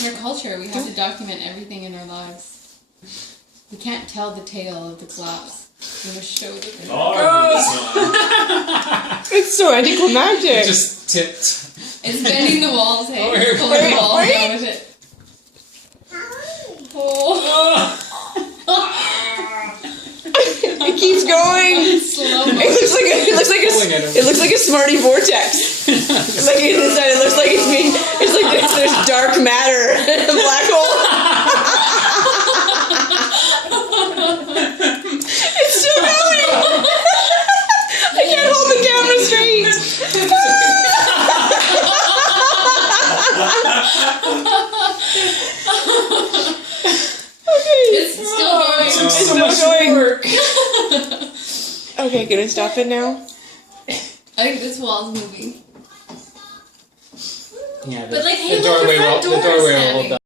It's our culture. We have to document everything in our lives. We can't tell the tale of the collapse. We must show the thing. It's so anticlimactic. It just tipped. It's bending the walls, hey? Oh, here. Pulling the walls down with it. Oh. It keeps going. Slow It looks like a Smarty vortex. Like inside, it looks like it's like there's dark matter in a black hole. It's still going. I can't hold the camera straight. Okay. It's still going. It's It's so still much going. work. Okay, can I stop it now? I think this wall's moving. Yeah, But like, hey, the look, your doorway front will door is hold standing. that.